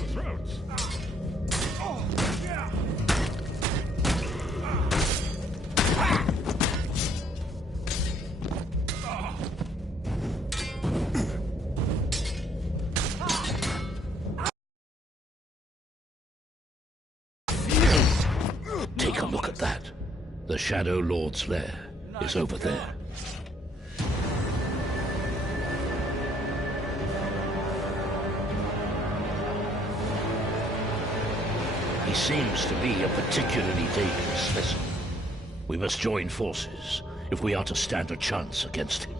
few throats. Oh, yeah. Take a look at that. The Shadow Lord's lair is over there. He seems to be a particularly dangerous specimen. We must join forces if we are to stand a chance against him.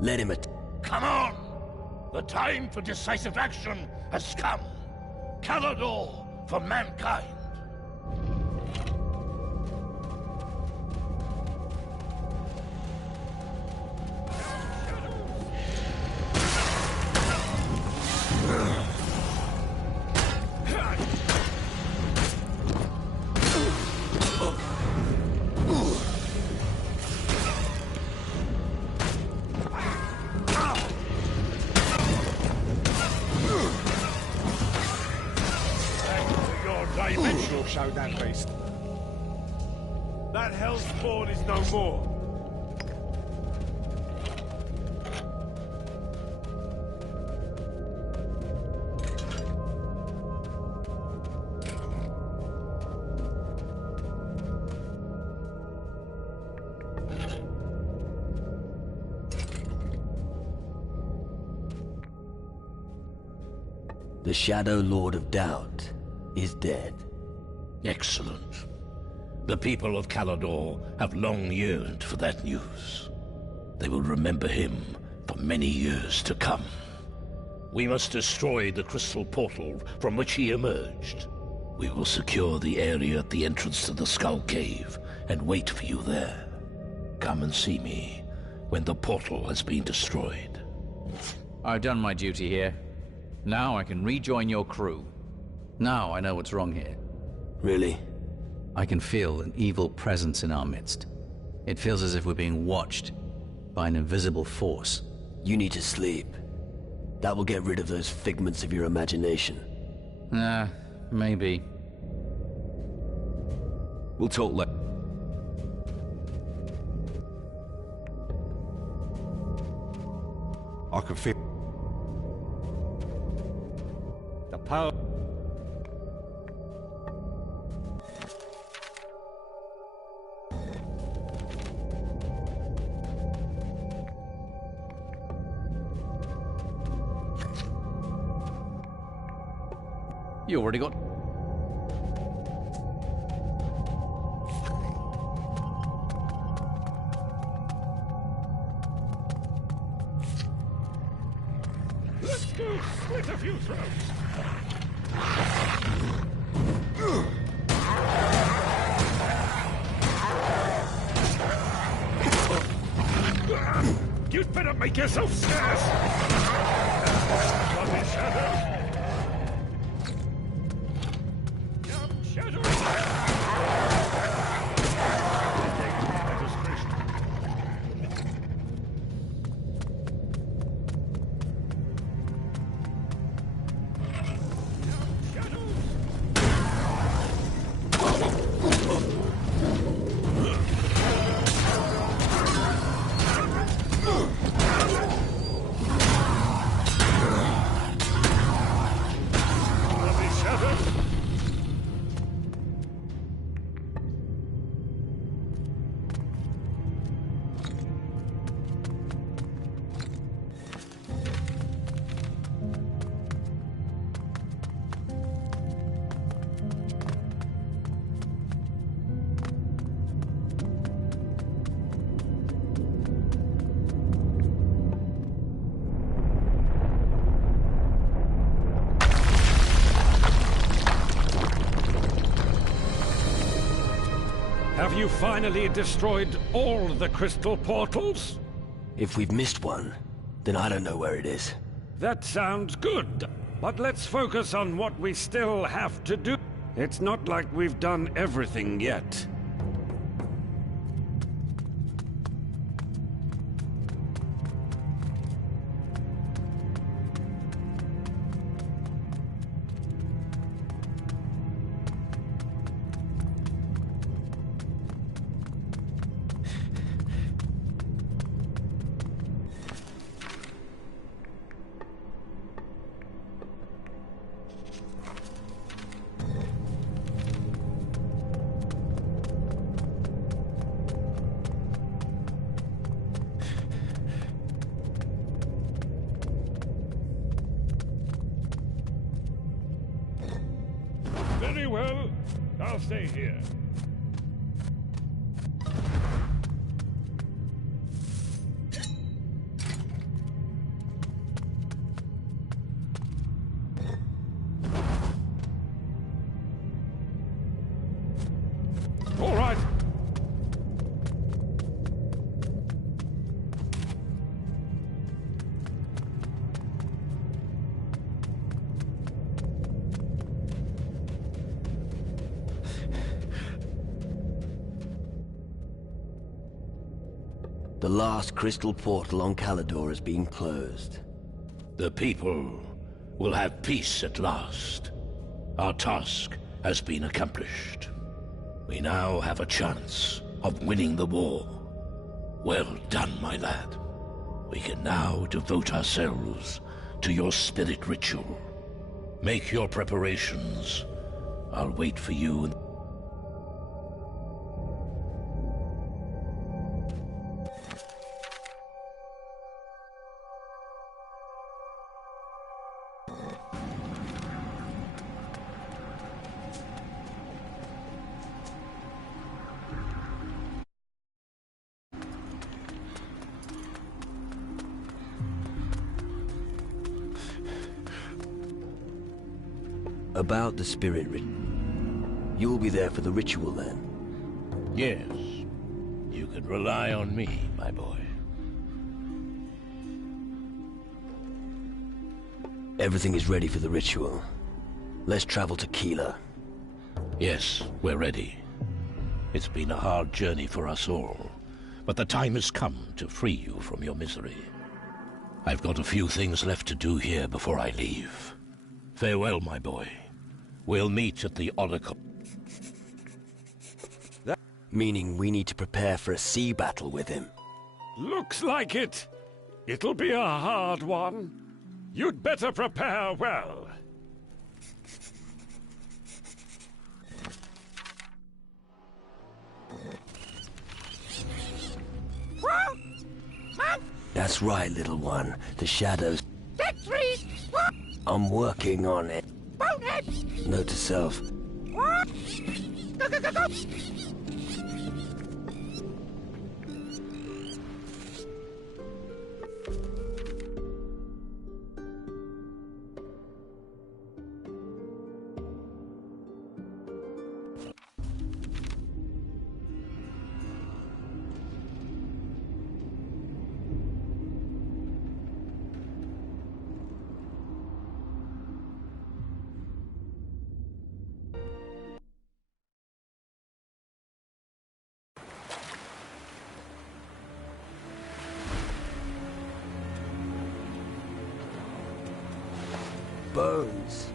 Let him Come on! The time for decisive action has come. Calador for mankind. Dimensional show that beast. That hellspawn is no more. The Shadow Lord of Doubt is dead. Excellent. The people of Calador have long yearned for that news. They will remember him for many years to come. We must destroy the crystal portal from which he emerged. We will secure the area at the entrance to the Skull Cave and wait for you there. Come and see me when the portal has been destroyed. I've done my duty here. Now I can rejoin your crew. Now I know what's wrong here. Really? I can feel an evil presence in our midst. It feels as if we're being watched by an invisible force. You need to sleep. That will get rid of those figments of your imagination. Maybe. We'll talk later. I can feel the power. You already got... Let's go slit a few throats. You'd better make yourself scarce. Bloody shadows. Have you finally destroyed all the crystal portals? If we've missed one, then I don't know where it is. That sounds good, but let's focus on what we still have to do. It's not like we've done everything yet. will. I'll stay here. All right. The last crystal portal on Calidor has been closed. The people will have peace at last. Our task has been accomplished. We now have a chance of winning the war. Well done, my lad. We can now devote ourselves to your spirit ritual. Make your preparations. I'll wait for you. About the spirit ritual. You'll be there for the ritual then? Yes, you can rely on me, my boy. Everything is ready for the ritual. Let's travel to Keeler. Yes, we're ready. It's been a hard journey for us all, but the time has come to free you from your misery. I've got a few things left to do here before I leave. Farewell, my boy. We'll meet at the Oracle. Meaning we need to prepare for a sea battle with him. Looks like it. It'll be a hard one. You'd better prepare well. That's right, little one. The shadows. I'm working on it. Note to self. Bones.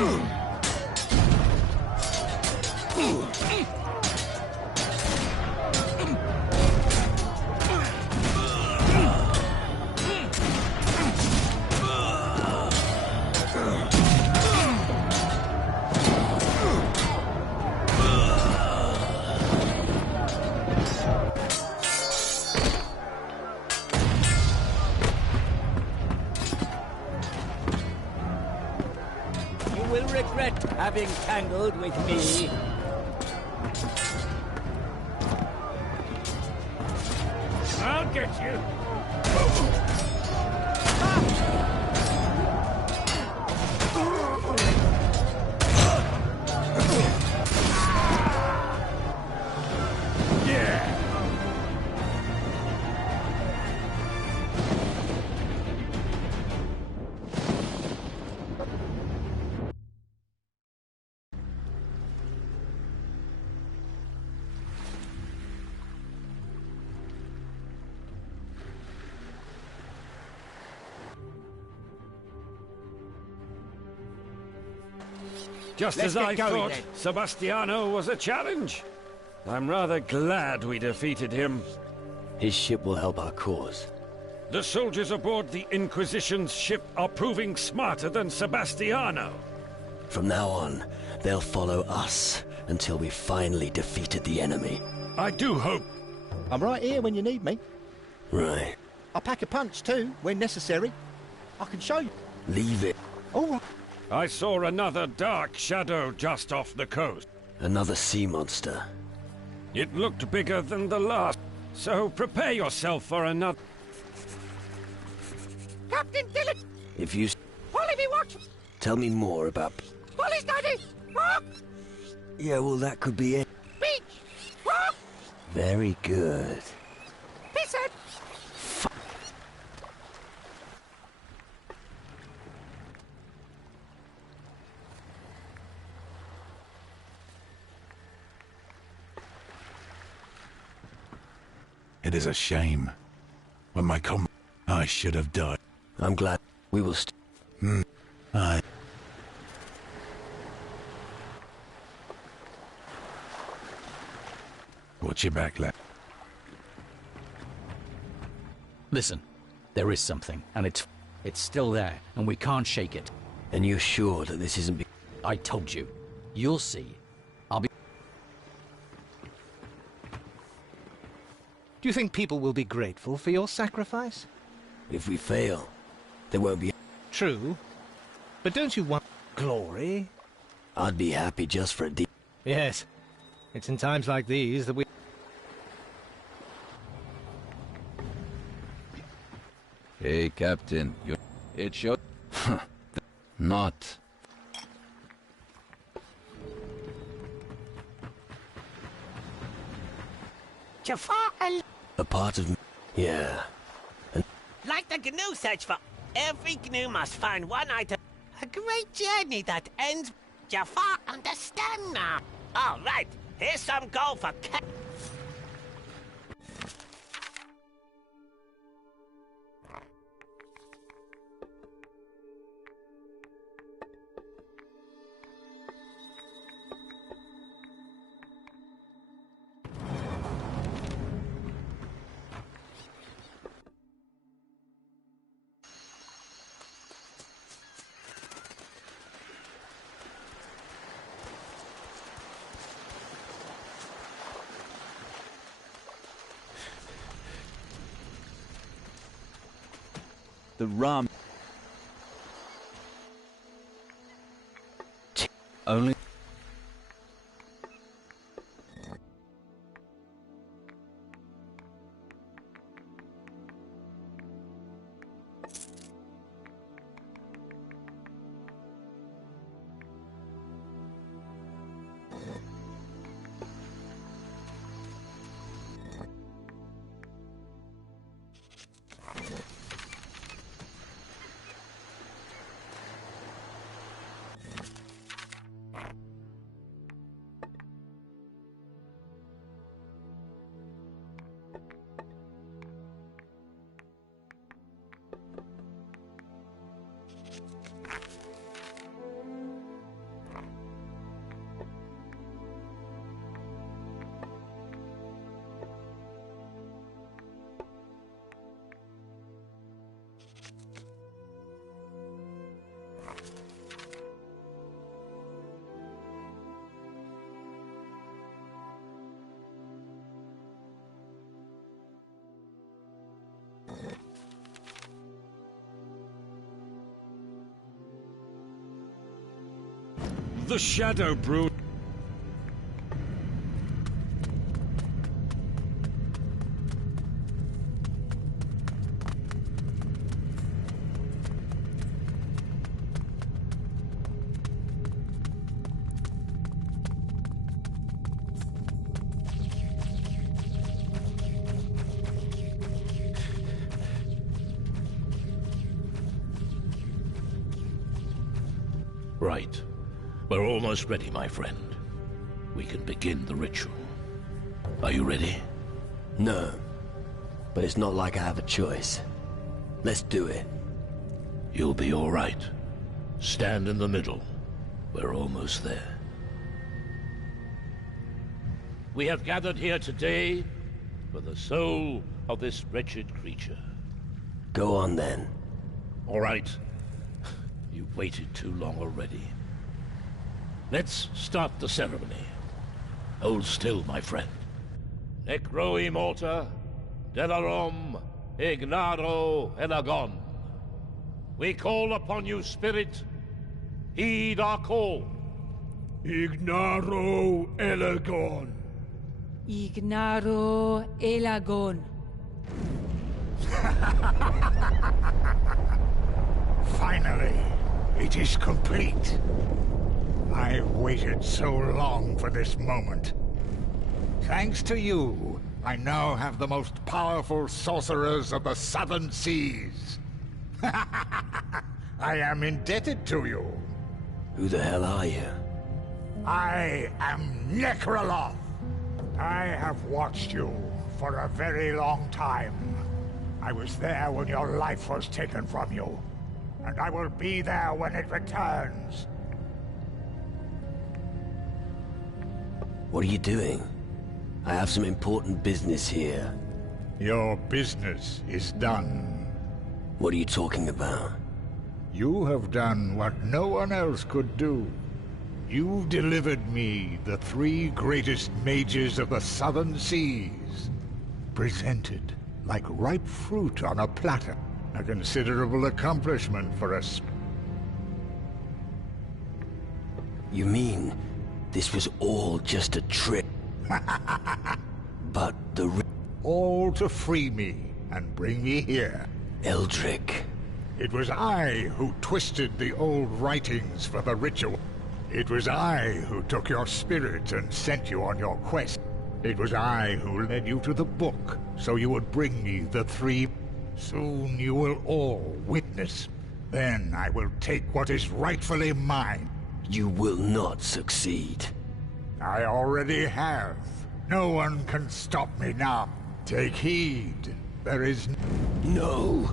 You will regret having tangled with me. I'll get you. Yeah. Just Let's as get I going, thought, then. Sebastiano was a challenge. I'm rather glad we defeated him. His ship will help our cause. The soldiers aboard the Inquisition's ship are proving smarter than Sebastiano. From now on, they'll follow us until we've finally defeated the enemy. I do hope. I'm right here when you need me. Right. I'll pack a punch too, when necessary. I can show you. Leave it. All right. I saw another dark shadow just off the coast. Another sea monster. It looked bigger than the last, so prepare yourself for another. Captain Dillon! If you Follow me, watch! tell me more about... Police daddy! Rock! Yeah, well, that could be it. Beach! Rock! Very good. Pisshead! It is a shame. When my I should have died. I'm glad we will Aye. Watch your back, lad. Listen, there is something, and it's still there, and we can't shake it. And you're sure that this isn't... I told you. You'll see. I'll be... Do you think people will be grateful for your sacrifice? If we fail, there won't be... True. But don't you want glory? I'd be happy just for a Yes. It's in times like these that we... Hey, Captain. It's your... Not. Jafar and... A part of me... Yeah. Like the GNU search for every GNU must find one item. A great journey that ends... Jafar, understand now. All right, here's some gold for... The rum. Only... the Shadow Brood. Right. We're almost ready, my friend. We can begin the ritual. Are you ready? No. But it's not like I have a choice. Let's do it. You'll be all right. Stand in the middle. We're almost there. We have gathered here today for the soul of this wretched creature. Go on then. All right. You've waited too long already. Let's start the ceremony. Hold still, my friend. Necro immorta, delarum, ignaro elagon. We call upon you, spirit. Heed our call. Ignaro Elagon. Ignaro Elagon. Finally, it is complete. I've waited so long for this moment. Thanks to you, I now have the most powerful sorcerers of the Southern Seas. I am indebted to you. Who the hell are you? I am Necroloth. I have watched you for a very long time. I was there when your life was taken from you, and I will be there when it returns. What are you doing? I have some important business here. Your business is done. What are you talking about? You have done what no one else could do. You've delivered me the 3 greatest mages of the Southern Seas. Presented like ripe fruit on a platter. A considerable accomplishment for us. You mean this was all just a trick? But all to free me and bring me here. Eldrick. It was I who twisted the old writings for the ritual. It was I who took your spirit and sent you on your quest. It was I who led you to the book, so you would bring me the 3. Soon you will all witness. Then I will take what is rightfully mine. You will not succeed. I already have. No one can stop me now. Take heed. There is no.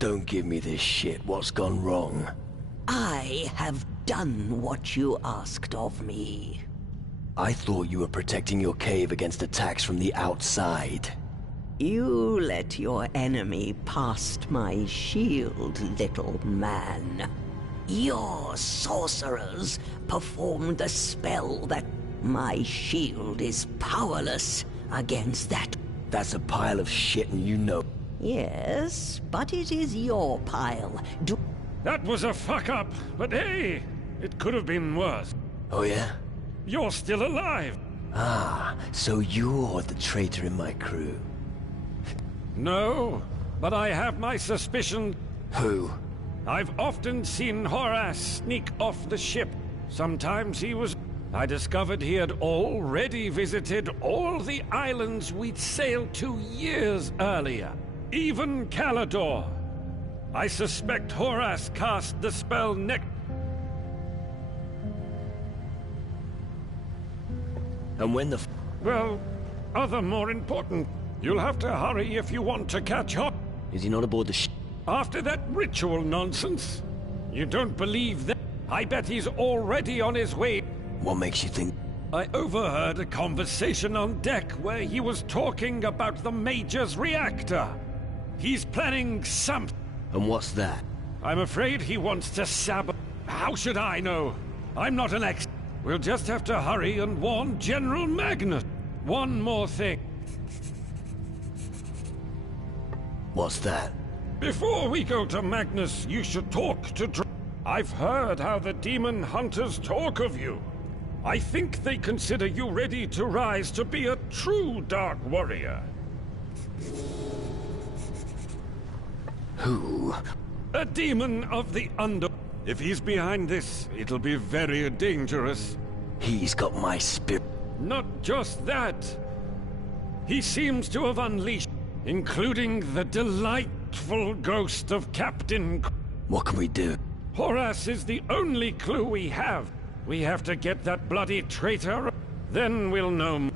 Don't give me this shit. What's gone wrong? I have done what you asked of me. I thought you were protecting your cave against attacks from the outside. You let your enemy past my shield, little man. Your sorcerers performed the spell that my shield is powerless against that. That's a pile of shit and you know. Yes, but it is your pile. That was a fuck-up, but hey, it could have been worse. Oh yeah? You're still alive. Ah, so you're the traitor in my crew. No, but I have my suspicion. Who? I've often seen Horace sneak off the ship. Sometimes he was... I discovered he had already visited all the islands we'd sailed to years earlier. Even Calador. I suspect Horace cast the spell And when the Well, other more important. You'll have to hurry if you want to catch up. Is he not aboard the After that ritual nonsense? You don't believe that? I bet he's already on his way. What makes you think? I overheard a conversation on deck where he was talking about the Major's reactor. He's planning something. And what's that? I'm afraid he wants to How should I know? I'm not an ex. We'll just have to hurry and warn General Magnus. One more thing. What's that? Before we go to Magnus, you should talk to I've heard how the demon hunters talk of you. I think they consider you ready to rise to be a true Dark Warrior. Who? A demon of the under... If he's behind this, it'll be very dangerous. He's got my spirit. Not just that. He seems to have unleashed, including the delightful ghost of Captain... What can we do? Horace is the only clue we have. We have to get that bloody traitor, then we'll know.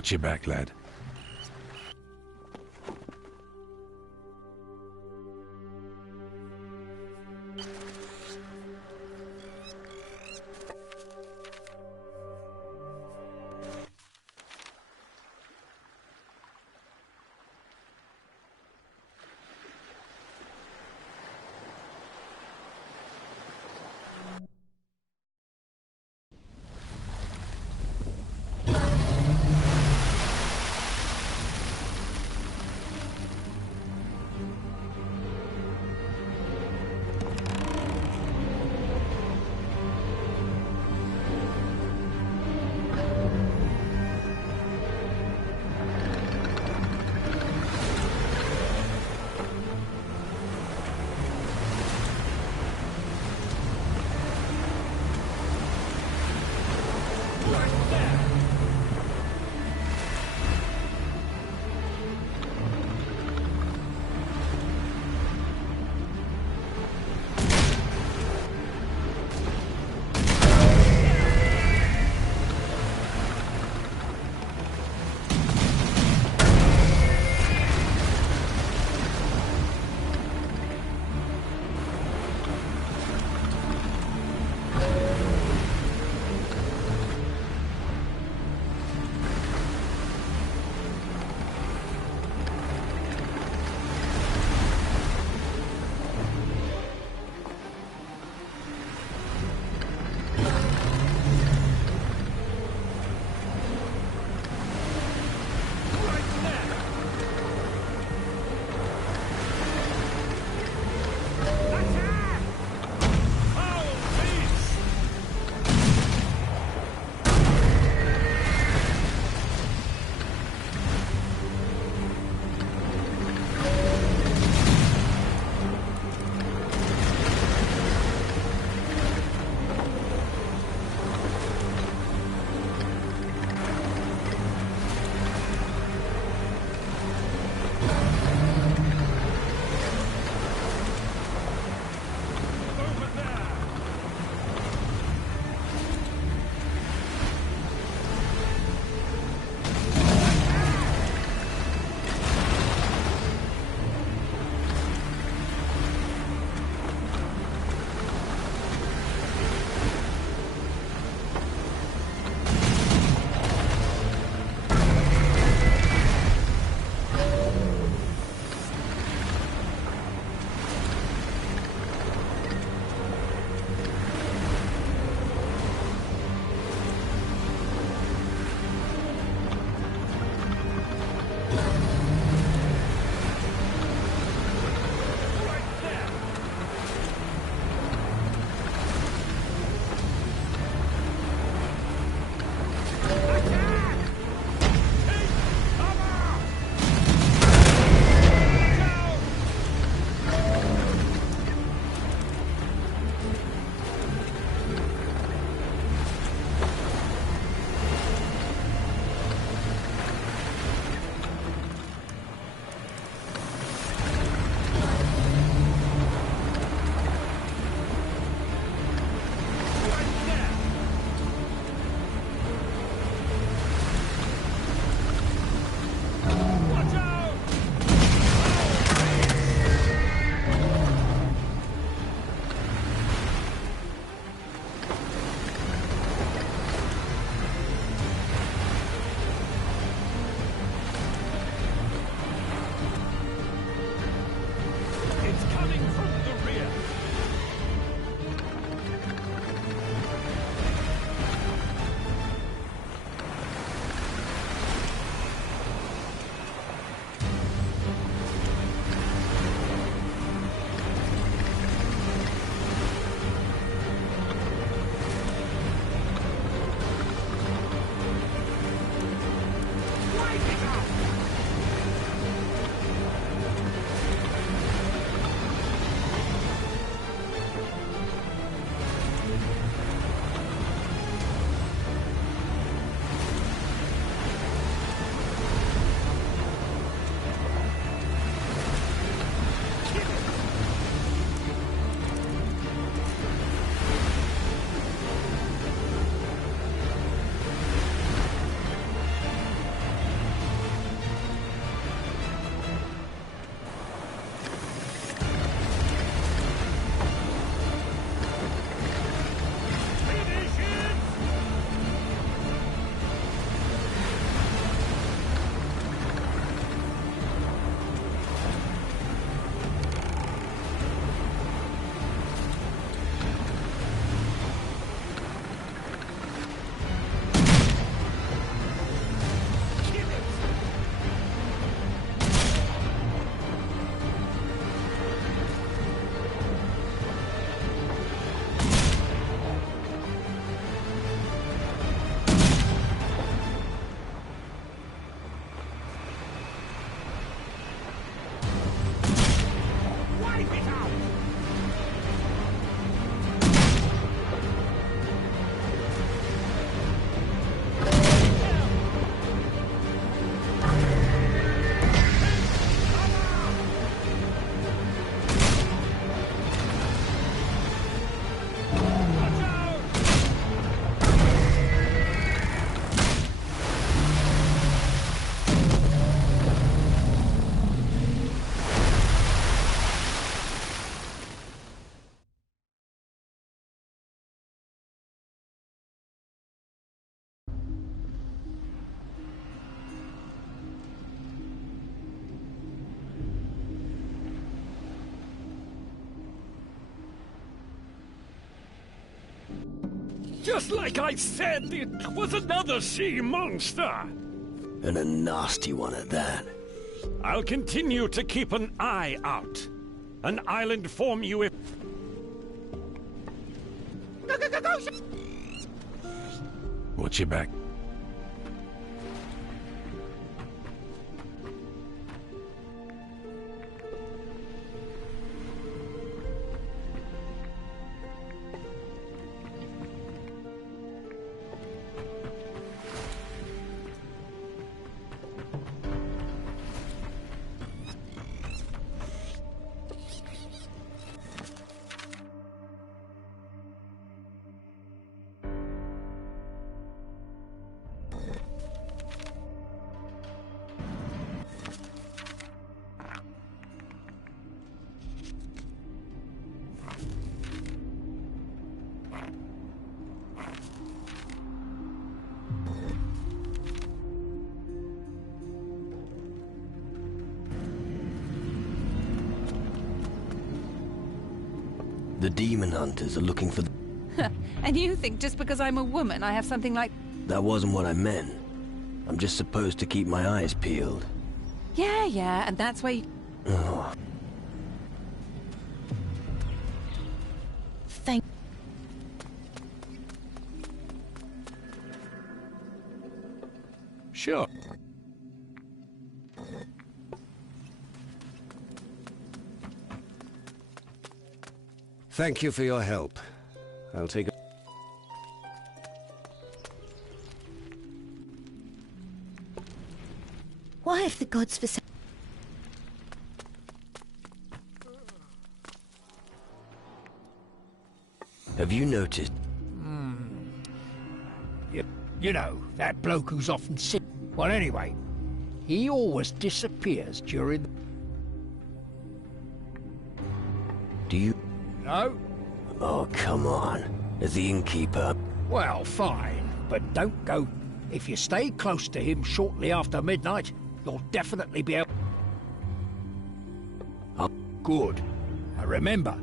Watch your back, lad. Just like I said, it was another sea monster. And a nasty one at that. I'll continue to keep an eye out. An island form you if... Watch your back. The demon hunters are looking for... And you think just because I'm a woman I have something like... That wasn't what I meant. I'm just supposed to keep my eyes peeled. Yeah, and that's why you... Oh. Thank... Sure. Thank you for your help. I'll take a... Why have the gods forsaken? Have you noticed? You know, that bloke who's often sick. Well, anyway, he always disappears during... Do you... No? Oh, come on. As the innkeeper... Well, fine, but don't go... If you stay close to him shortly after midnight, you'll definitely be able... Oh. Good. Now remember,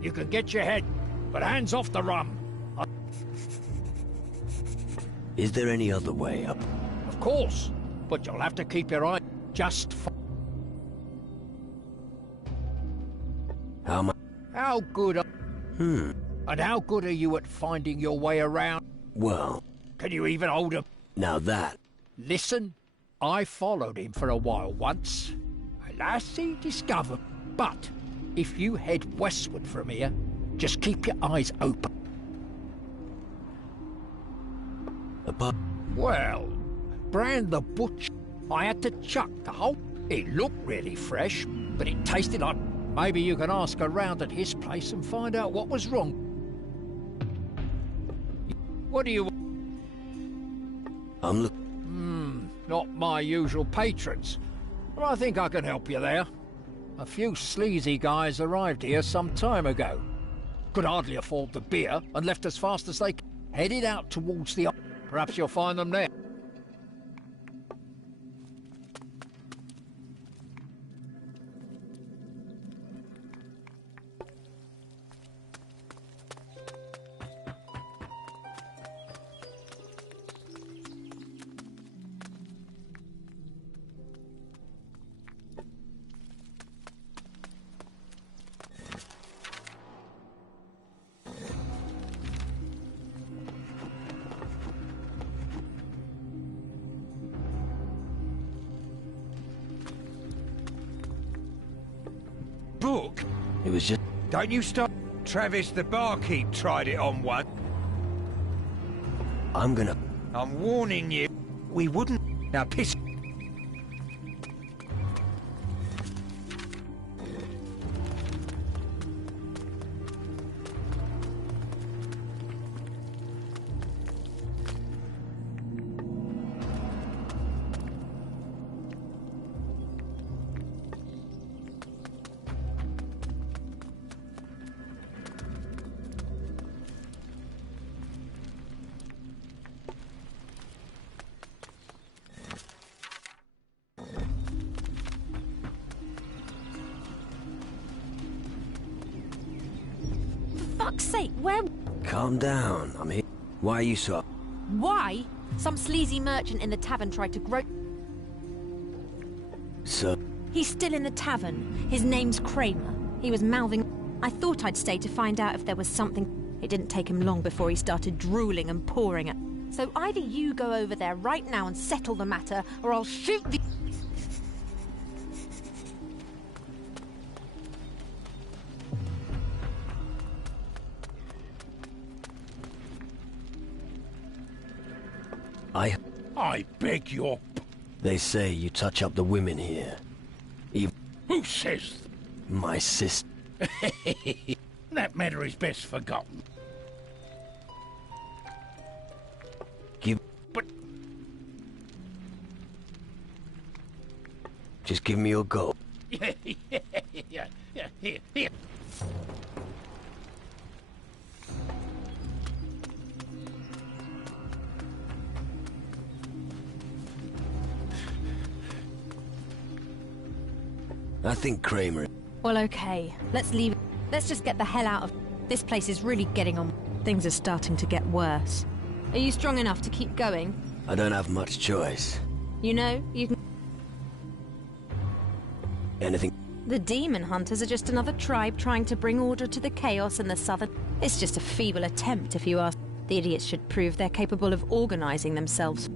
you can get your head, but hands off the rum. Is there any other way up? Of course, but you'll have to keep your eye just... How much? How good are... And how good are you at finding your way around? Well... Can you even hold him? Now that... Listen, I followed him for a while once. Alas, he discovered. But if you head westward from here, just keep your eyes open. Well, Brand the Butcher, I had to chuck the whole... It looked really fresh, but it tasted like... Maybe you can ask around at his place and find out what was wrong. What do you... I'm looking... Not my usual patrons. But I think I can help you there. A few sleazy guys arrived here some time ago. Could hardly afford the beer and left as fast as they headed out towards the... Perhaps you'll find them there. Book? It was just... Don't you stop. Travis the barkeep tried it on one. I'm gonna... I'm warning you. We wouldn't... Now piss... Fuck's sake, where... Calm down. I'm here. Why are you so... Why? Some sleazy merchant in the tavern tried to grope... So... He's still in the tavern. His name's Kramer. He was mouthing... I thought I'd stay to find out if there was something... It didn't take him long before he started drooling and pouring it. So either you go over there right now and settle the matter, or I'll shoot the... I beg your... They say you touch up the women here. Even... Who says... My sister. That matter is best forgotten. But... Just give me your gold. Here. I think Kramer... Well, okay. Let's leave it. Let's just get the hell out of... This place is really getting on. Things are starting to get worse. Are you strong enough to keep going? I don't have much choice. You know, you can... Anything... The Demon Hunters are just another tribe trying to bring order to the chaos in the southern... It's just a feeble attempt, if you ask. The idiots should prove they're capable of organizing themselves.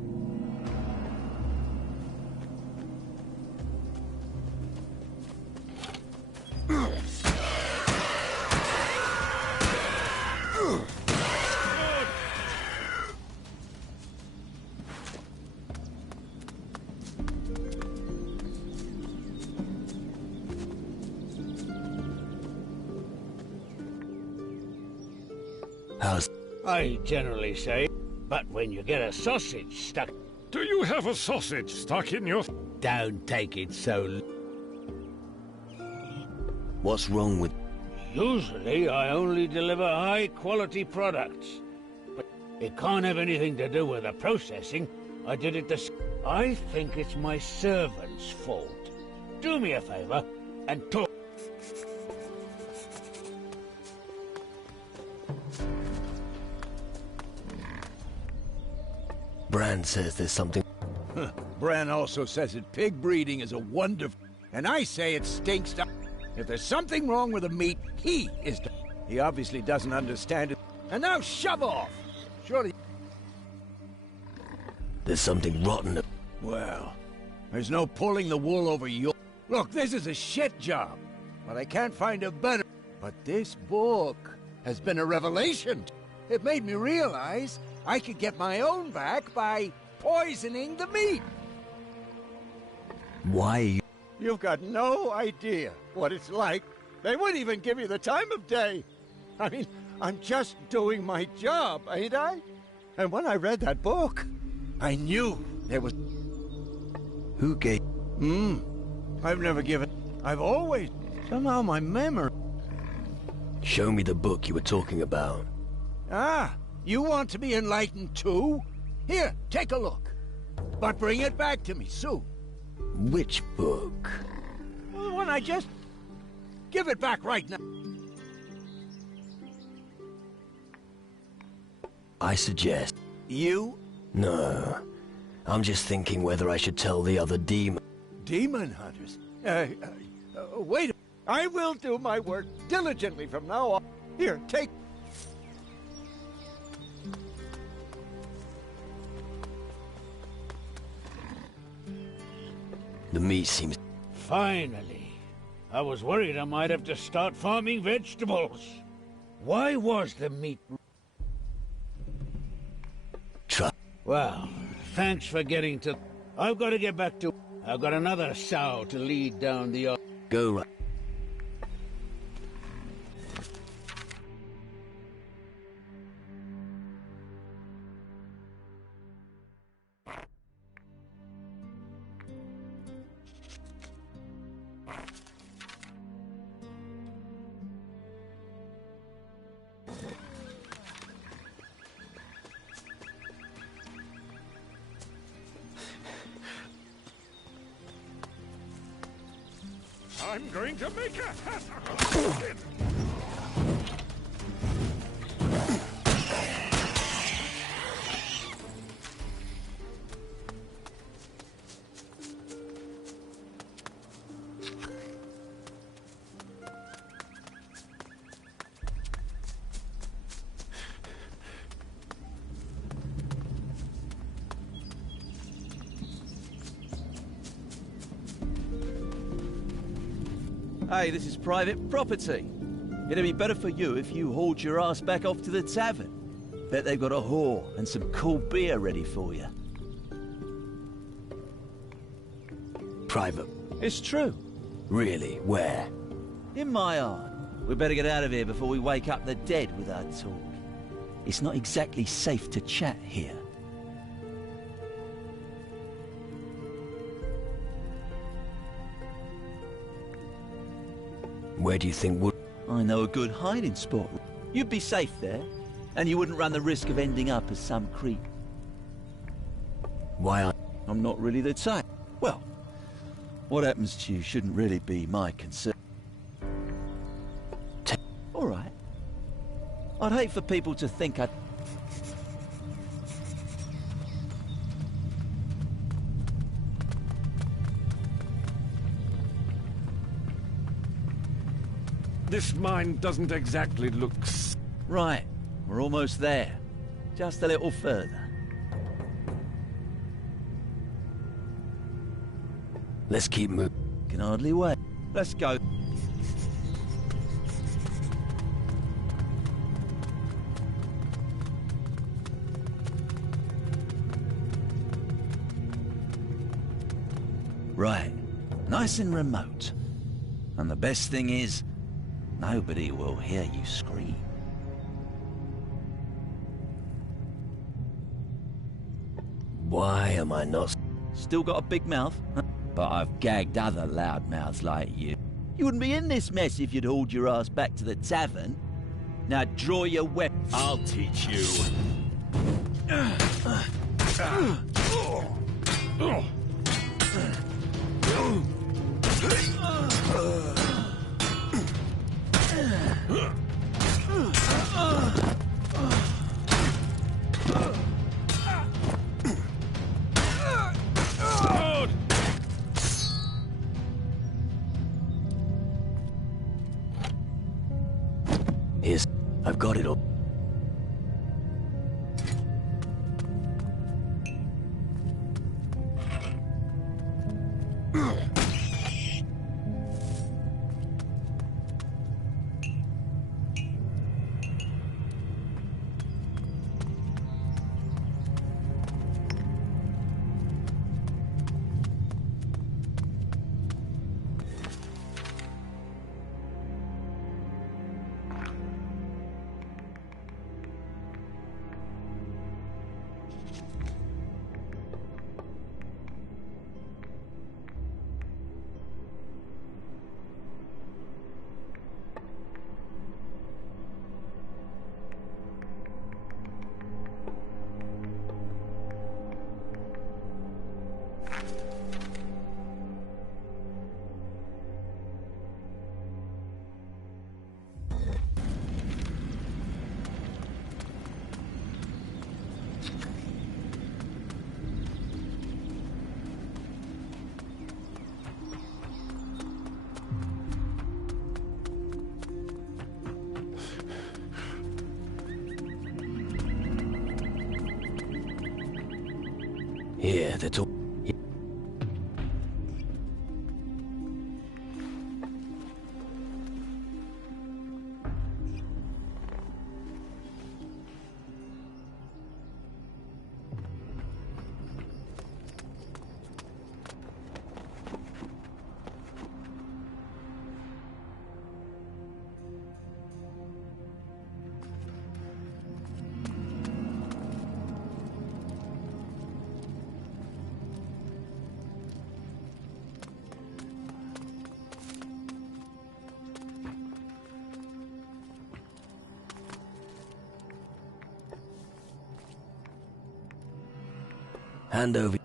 I generally say, but when you get a sausage stuck... Do you have a sausage stuck in your... Don't take it so... What's wrong with... Usually I only deliver high-quality products. But it can't have anything to do with the processing. I did it this... I think it's my servant's fault. Do me a favor and talk... Bran says there's something... Bran also says that pig breeding is a wonderful... And I say it stinks to... If there's something wrong with the meat, he is the... He obviously doesn't understand it. And now shove off! Surely... There's something rotten... Well, there's no pulling the wool over your... Look, this is a shit job. But I can't find a better... But this book has been a revelation. It made me realize I could get my own back by poisoning the meat. Why are you... You've got no idea what it's like. They wouldn't even give you the time of day. I mean, I'm just doing my job, ain't I? And when I read that book, I knew there was... Who gave... I've never given... I've always... Somehow my memory... Show me the book you were talking about. Ah, you want to be enlightened too? Here, take a look. But bring it back to me soon. Which book? Well, the one I just... Give it back right now. I suggest... You? No. I'm just thinking whether I should tell the other demon... Demon hunters? Wait a... I will do my work diligently from now on. Here, take... The meat seems... Finally. I was worried I might have to start farming vegetables. Why was the meat... Well, thanks for getting to... I've got to get back to... I've got another sow to lead down the... Go right. I'm going to make a hat of it. Hey, this is private property. It'd be better for you if you hauled your ass back off to the tavern. Bet they've got a whore and some cool beer ready for you. Private. It's true. Really? Where? In my art. We better get out of here before we wake up the dead with our talk. It's not exactly safe to chat here. Where do you think would... I know a good hiding spot. You'd be safe there, and you wouldn't run the risk of ending up as some creep. Why I'm not really the type. Well, what happens to you shouldn't really be my concern. All right. I'd hate for people to think I'd... This mine doesn't exactly look... Right. We're almost there. Just a little further. Let's keep moving. Can hardly wait. Let's go. Right. Nice and remote. And the best thing is, nobody will hear you scream. Why am I not... Still got a big mouth? But I've gagged other loudmouths like you. You wouldn't be in this mess if you'd hauled your ass back to the tavern. Now draw your weapon. I'll teach you. Here's... I've got it all. Yeah, that's all. Hand over.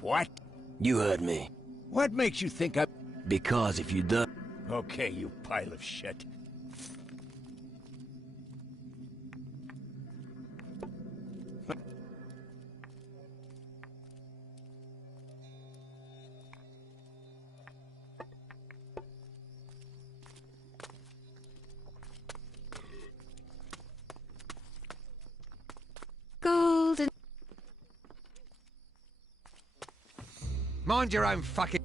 What? You heard me. What makes you think I... Because if you don't... Okay, you pile of shit. Golden. Mind your own fucking...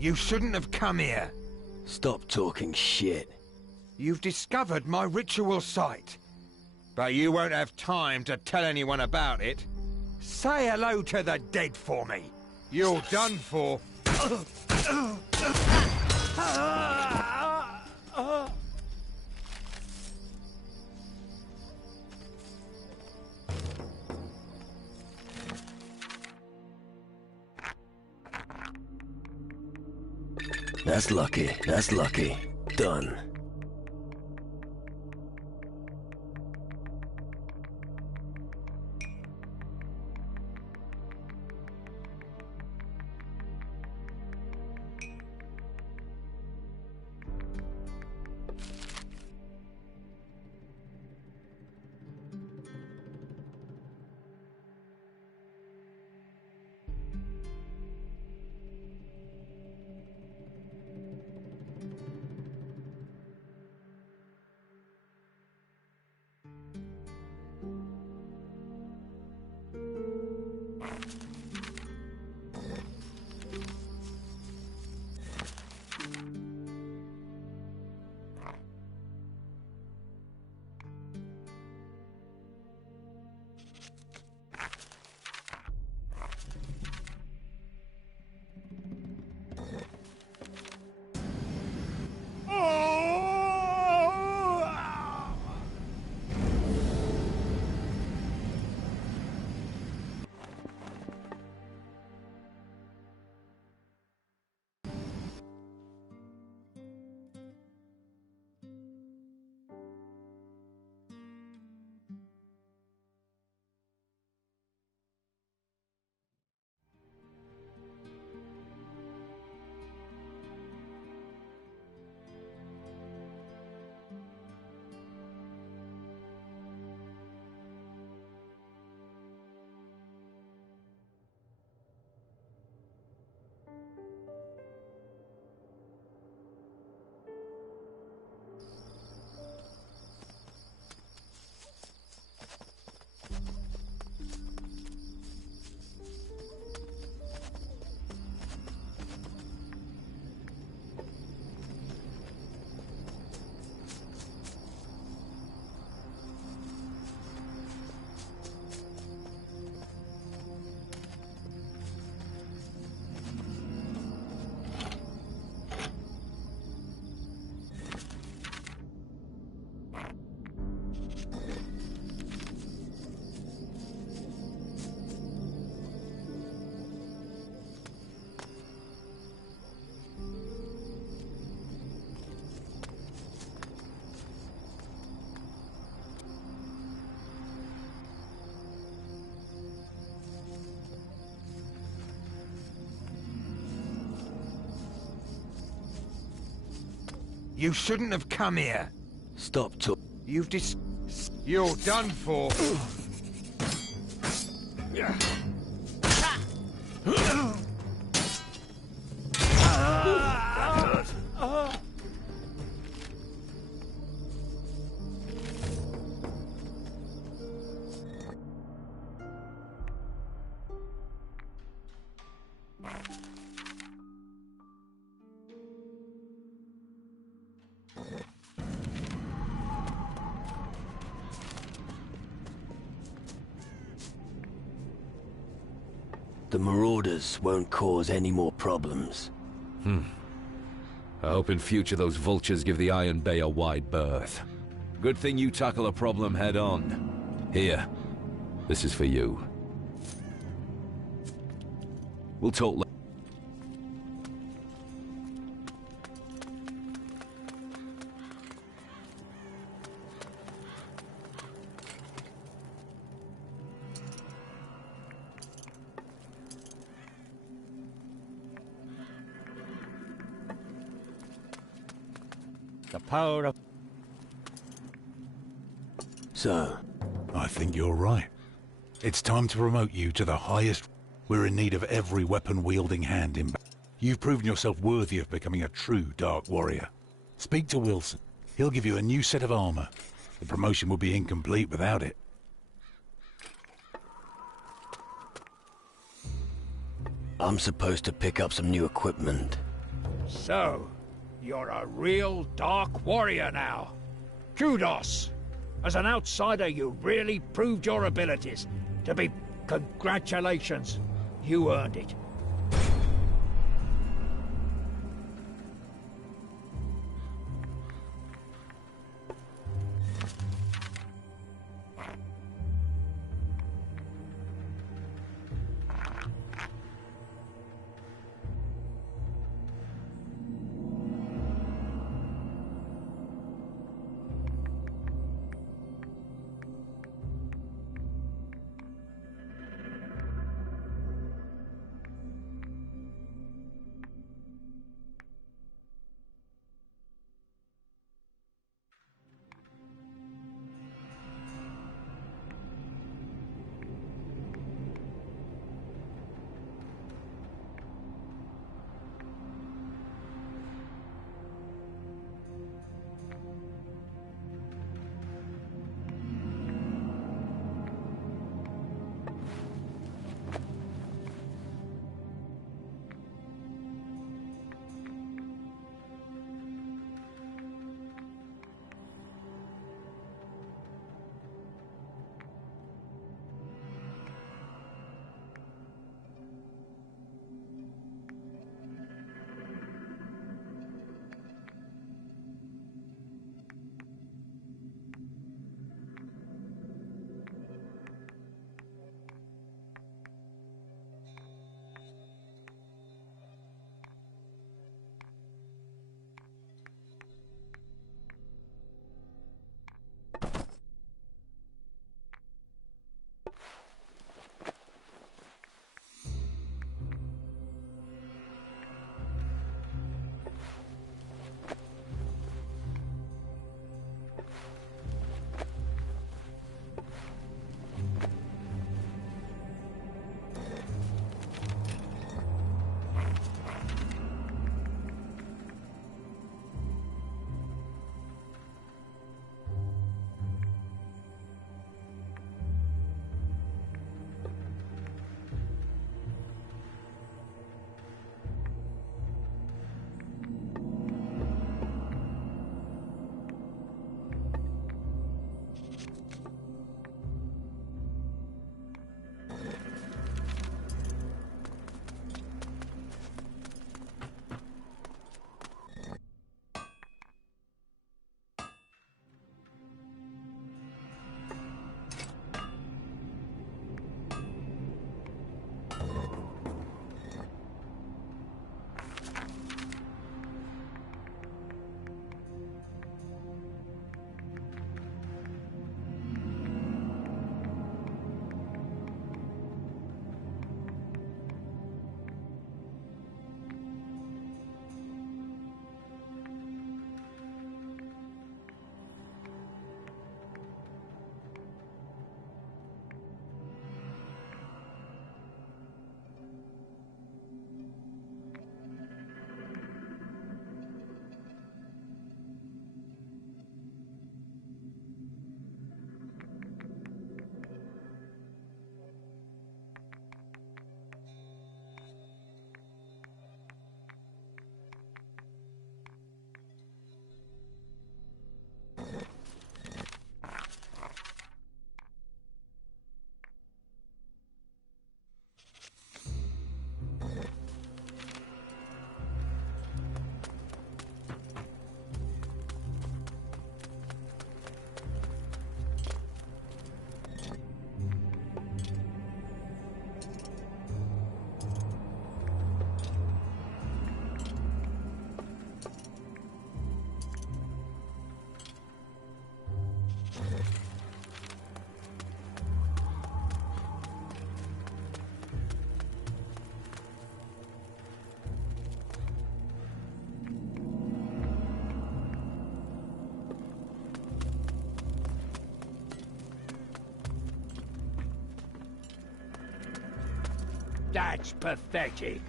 You shouldn't have come here. Stop talking shit. You've discovered my ritual site. But you won't have time to tell anyone about it. Say hello to the dead for me. You're done for. That's lucky. That's lucky. Done. You shouldn't have come here. Stop talking. You're done for. The Marauders won't cause any more problems. I hope in future those vultures give the Iron Bay a wide berth. Good thing you tackle a problem head on. Here, this is for you. We'll talk later. The power of... So? I think you're right. It's time to promote you to the highest... We're in need of every weapon-wielding hand in... You've proven yourself worthy of becoming a true Dark Warrior. Speak to Wilson. He'll give you a new set of armor. The promotion would be incomplete without it. I'm supposed to pick up some new equipment. So, you're a real Dark Warrior now. Kudos! As an outsider, you really proved your abilities. To be... Congratulations. You earned it. That's pathetic.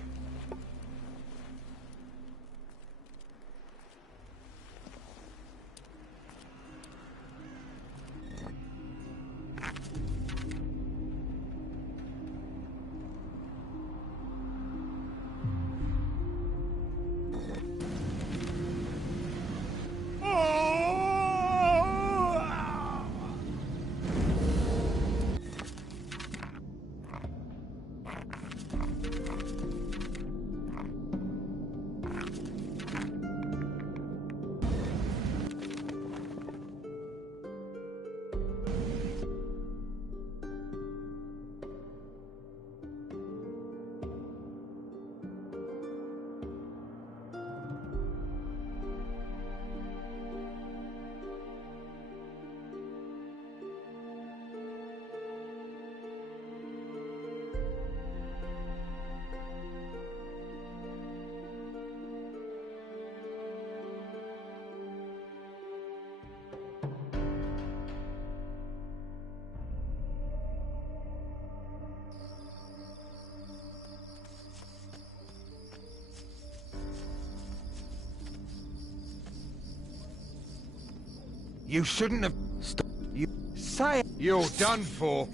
You shouldn't have... You... Say... You're done for.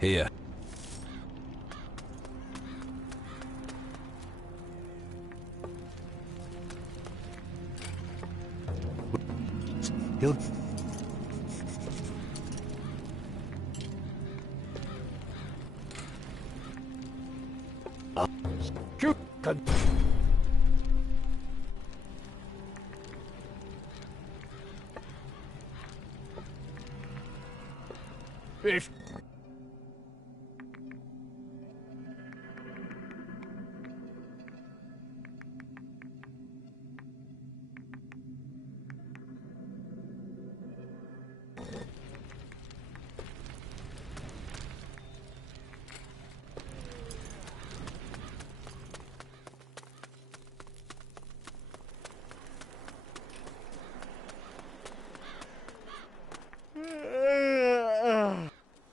Here. He'll... If...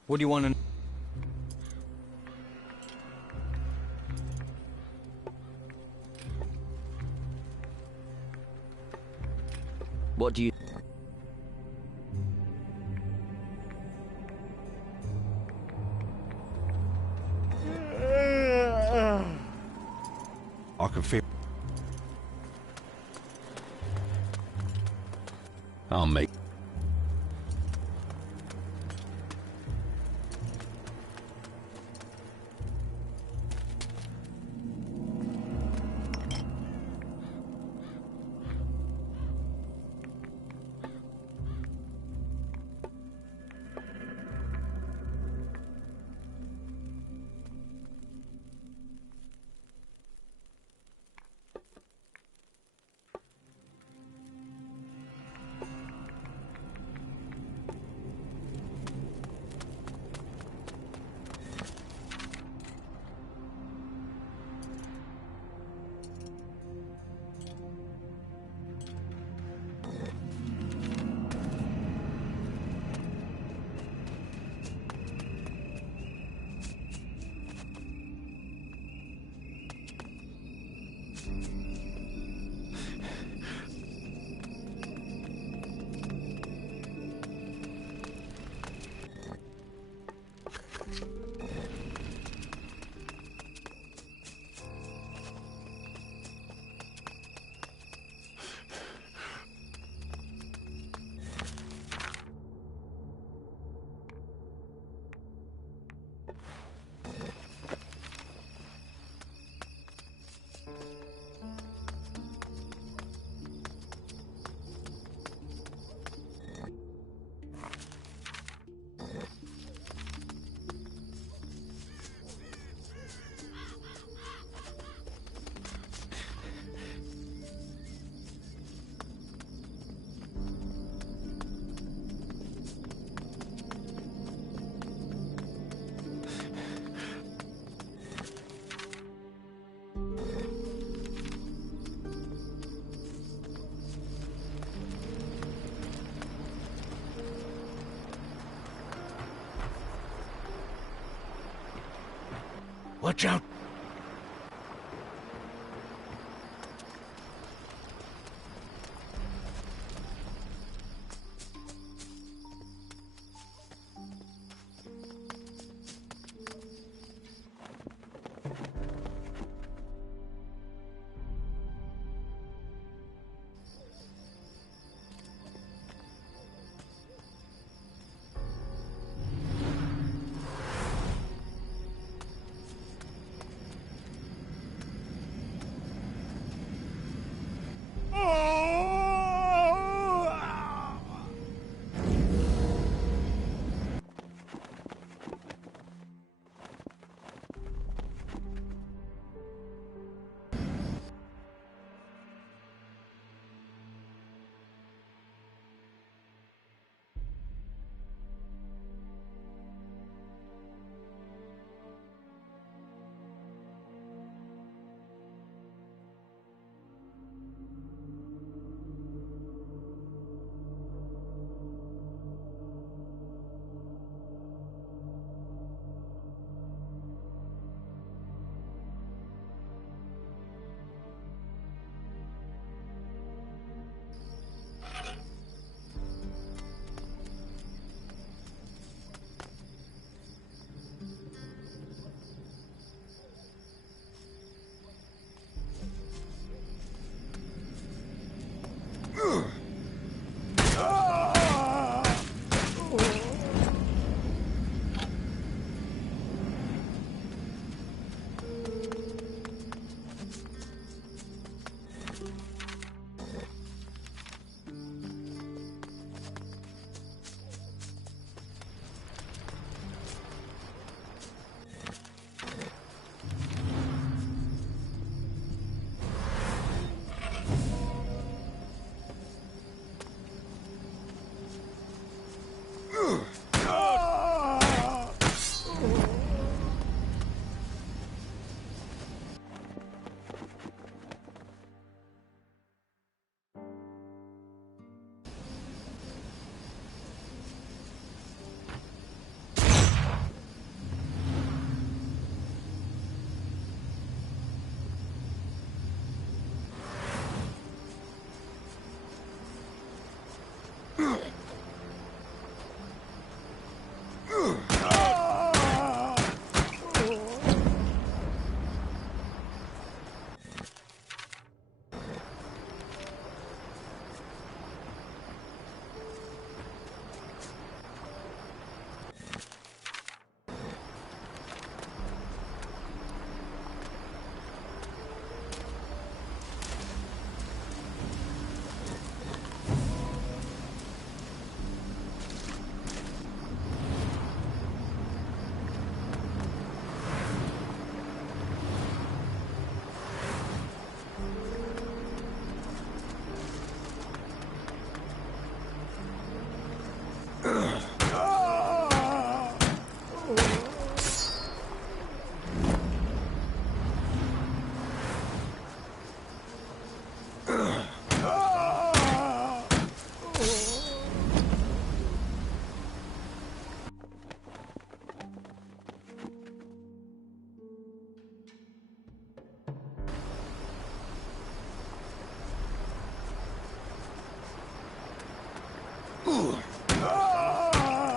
What do you want to... What do you... I can feel... I'll make... Watch out!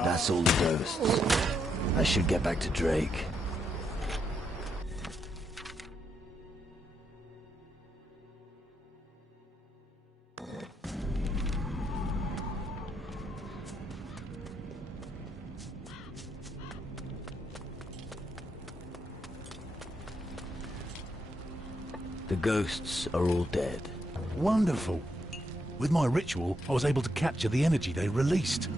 That's all the ghosts. I should get back to Drake. The ghosts are all dead. Wonderful. With my ritual, I was able to capture the energy they released.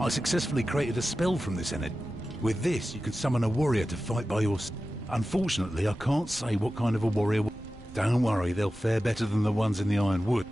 I successfully created a spell from this energy. With this, you can summon a warrior to fight by your side. Unfortunately, I can't say what kind of a warrior. Don't worry, they'll fare better than the ones in the Ironwood.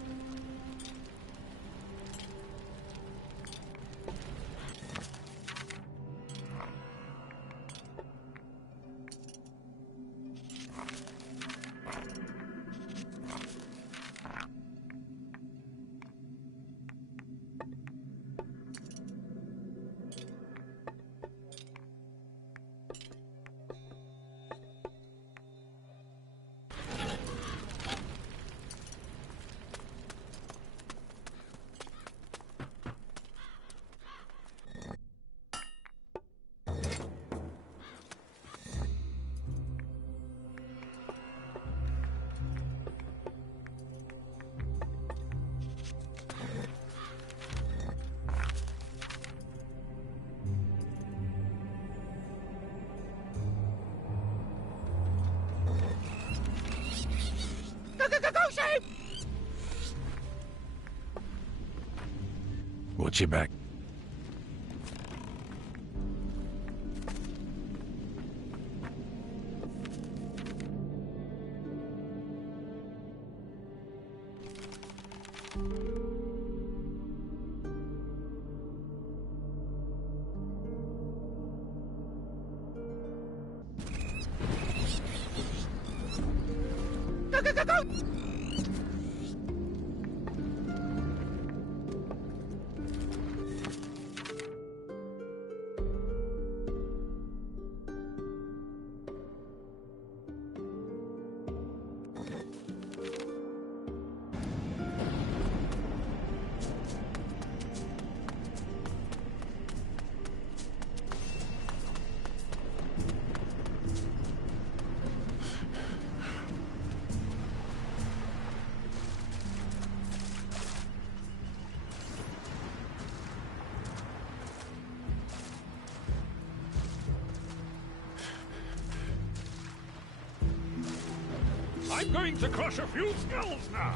Watch your back. I'm going to crush a few skulls now.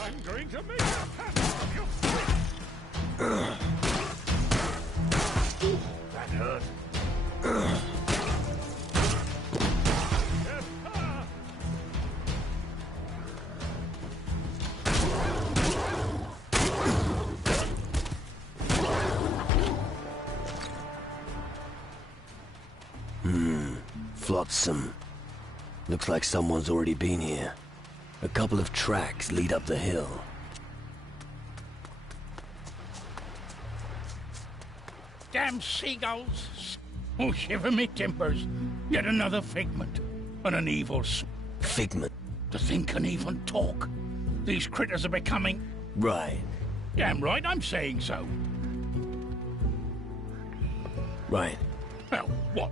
I'm going to make a pattern of your that hurt. Flotsam. Looks like someone's already been here. A couple of tracks lead up the hill. Damn seagulls! Oh, shiver me timbers. Yet another figment. And an evil Figment? To think and even talk. These critters are becoming... Right. Damn right I'm saying so. Right. Well, what?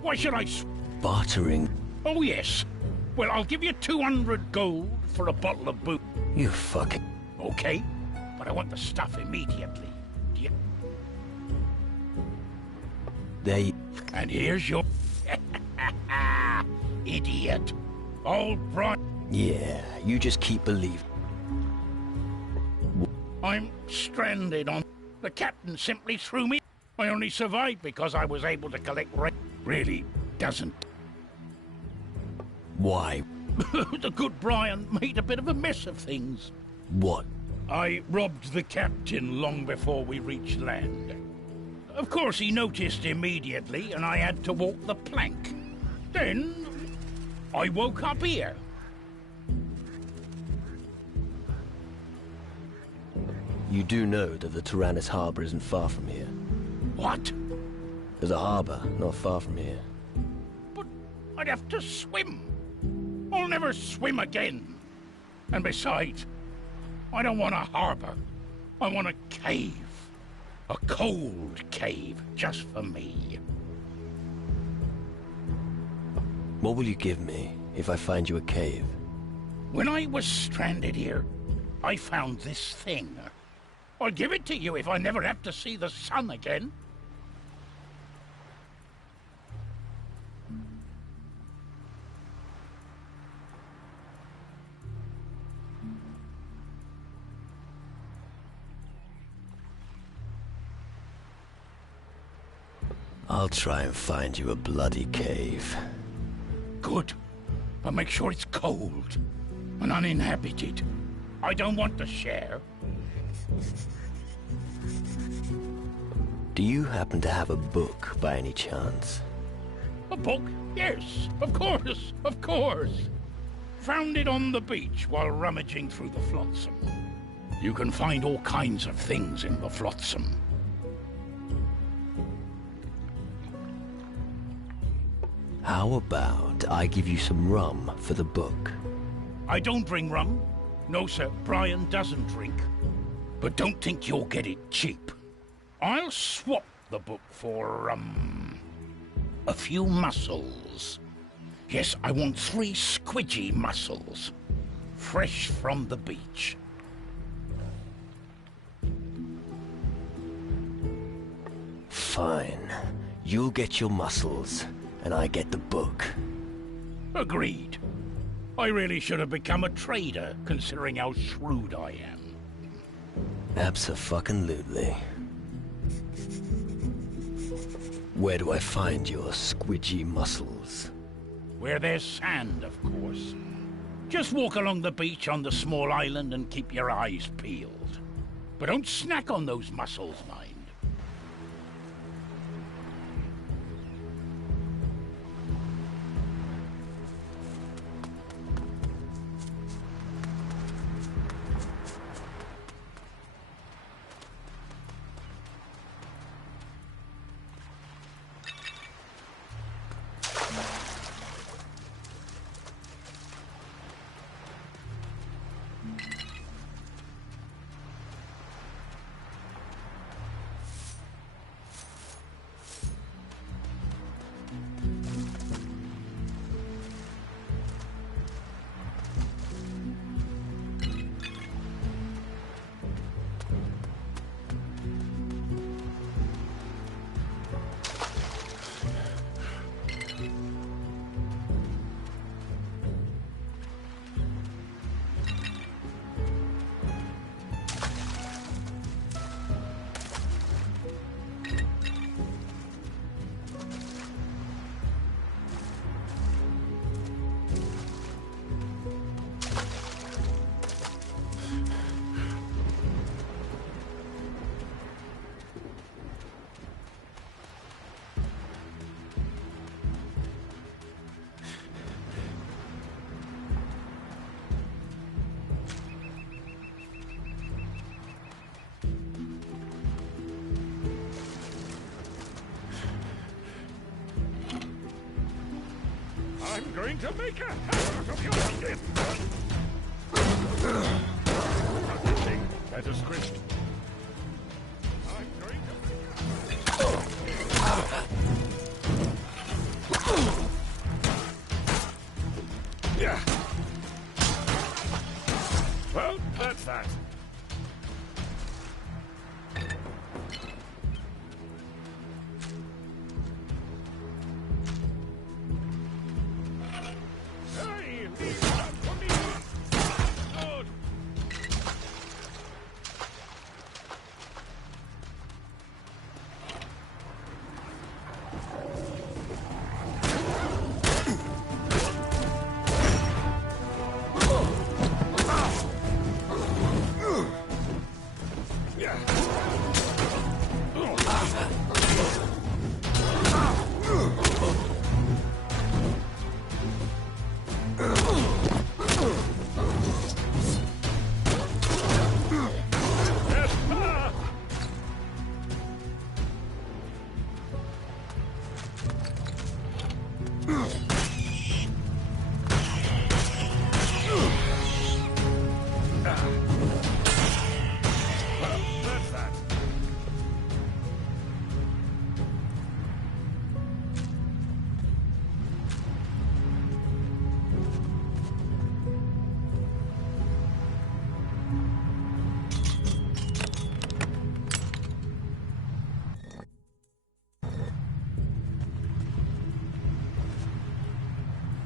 Why should I... Bartering? Oh, yes. Well, I'll give you 200 gold for a bottle of booze. You fucking... Okay, but I want the stuff immediately. Do you... They... And here's your... Idiot. Old Brian... Yeah, you just keep believing. I'm stranded on... The captain simply threw me. I only survived because I was able to collect really doesn't. Why? The good Brian made a bit of a mess of things. What? I robbed the captain long before we reached land. Of course, he noticed immediately, and I had to walk the plank. Then, I woke up here. You do know that the Tyrannus Harbor isn't far from here. What? There's a harbor not far from here. But I'd have to swim. I'll never swim again. And besides, I don't want a harbor. I want a cave. A cold cave, just for me. What will you give me if I find you a cave? When I was stranded here, I found this thing. I'll give it to you if I never have to see the sun again. I'll try and find you a bloody cave. Good. But make sure it's cold and uninhabited. I don't want to share. Do you happen to have a book by any chance? A book? Yes, of course, of course. Found it on the beach while rummaging through the flotsam. You can find all kinds of things in the flotsam. How about I give you some rum for the book? I don't bring rum. No, sir, Brian doesn't drink. But don't think you'll get it cheap. I'll swap the book for, a few mussels. Yes, I want 3 squidgy mussels. Fresh from the beach. Fine. You'll get your mussels, and I get the book. Agreed. I really should have become a trader, considering how shrewd I am. Abso-fucking-lutely. Where do I find your squidgy mussels? Where there's sand, of course. Just walk along the beach on the small island and keep your eyes peeled. But don't snack on those mussels, mind. I'm going to make a hell out of your skin! Better squished. I'm going to... Yeah. Well, that's that.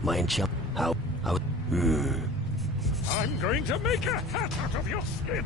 My enchant... How... I'm going to make a hat out of your skin!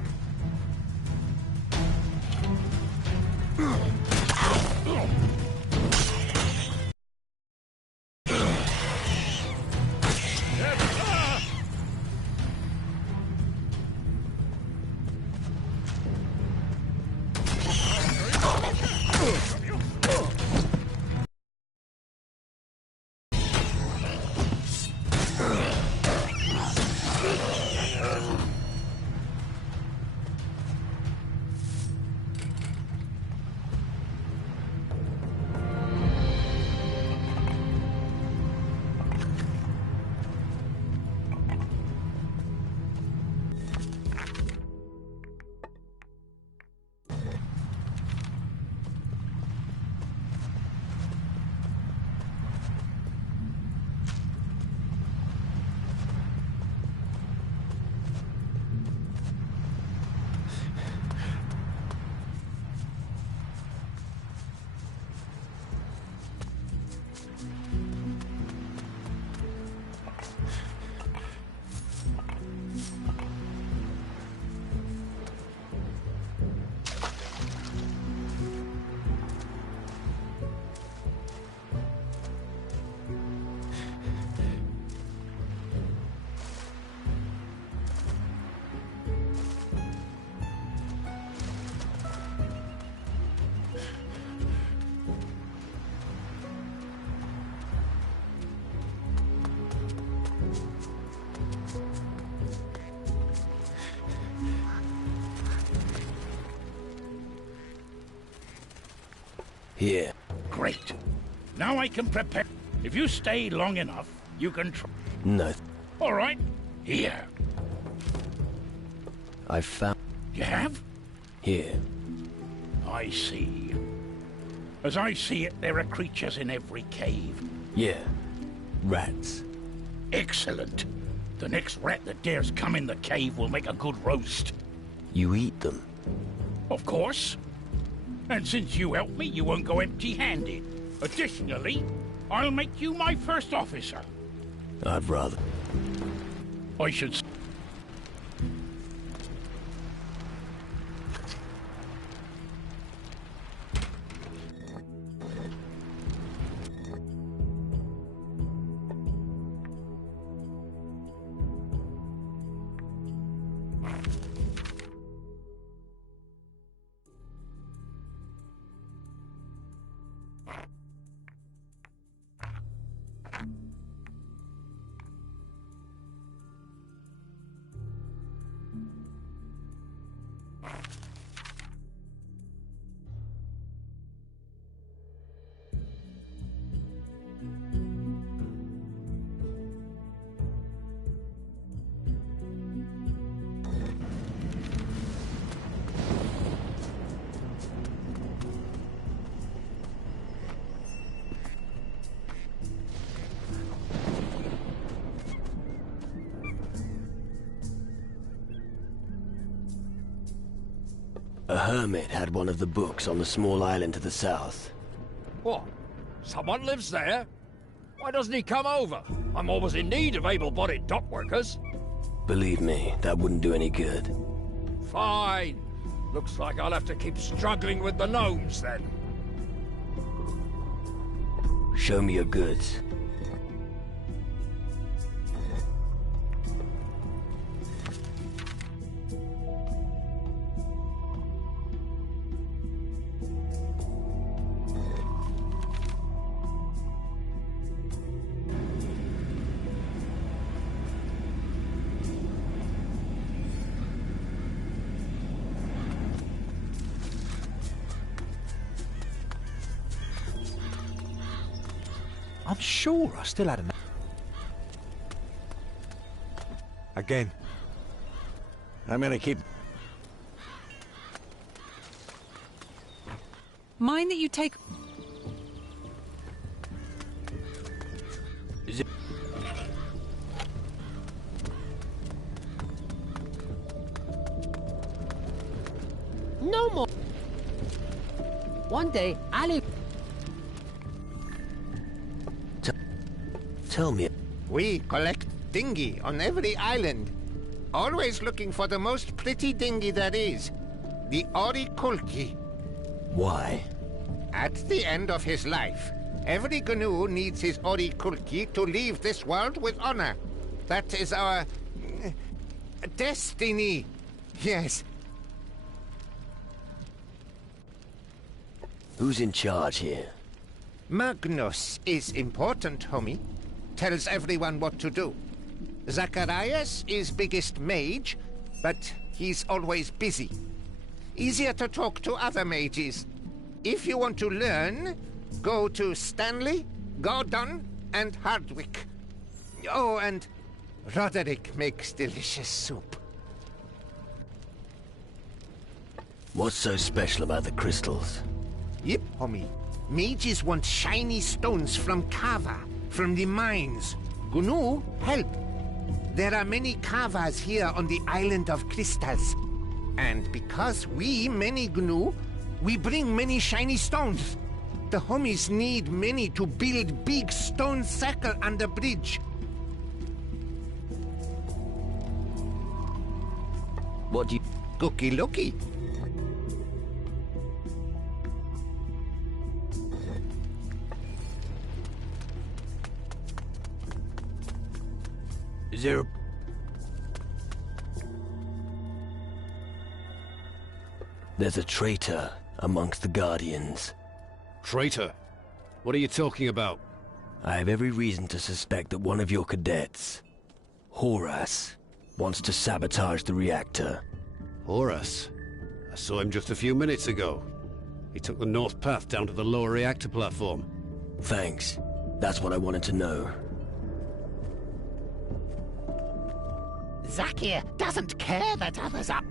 Here. Great. Now I can prepare. If you stay long enough, you can try. No. All right. Here. I found... You have? Here. I see. As I see it, there are creatures in every cave. Yeah. Rats. Excellent. The next rat that dares come in the cave will make a good roast. You eat them? Of course. And since you helped me, you won't go empty-handed. Additionally, I'll make you my first officer. I'd rather... I should... A hermit had one of the books on the small island to the south. What? Someone lives there? Why doesn't he come over? I'm always in need of able-bodied dock workers. Believe me, that wouldn't do any good. Fine. Looks like I'll have to keep struggling with the gnomes, then. Show me your goods. I'm sure I still had enough. Again. I'm gonna keep... Mind that you take... Is it... No more. One day, Ali... Tell me, We collect dinghy on every island. Always looking for the most pretty dinghy there is. The Orikulki. Why? At the end of his life, every GNU needs his Orikulki to leave this world with honor. That is our... destiny. Yes. Who's in charge here? Magnus is important, homie. Tells everyone what to do. Zacharias is biggest mage, but he's always busy. Easier to talk to other mages. If you want to learn, go to Stanley, Gordon, and Hardwick. Oh, and Roderick makes delicious soup. What's so special about the crystals? Yep, homie. Mages want shiny stones from Kava, from the mines. GNU help. There are many Kavas here on the island of crystals. And because we many GNU, we bring many shiny stones. The homies need many to build big stone circle on the bridge. What do you... Cookie looky. Is there a... There's a traitor amongst the Guardians. Traitor? What are you talking about? I have every reason to suspect that one of your cadets, Horace, wants to sabotage the reactor. Horace? I saw him just a few minutes ago. He took the north path down to the lower reactor platform. Thanks. That's what I wanted to know. Zakir doesn't care that others are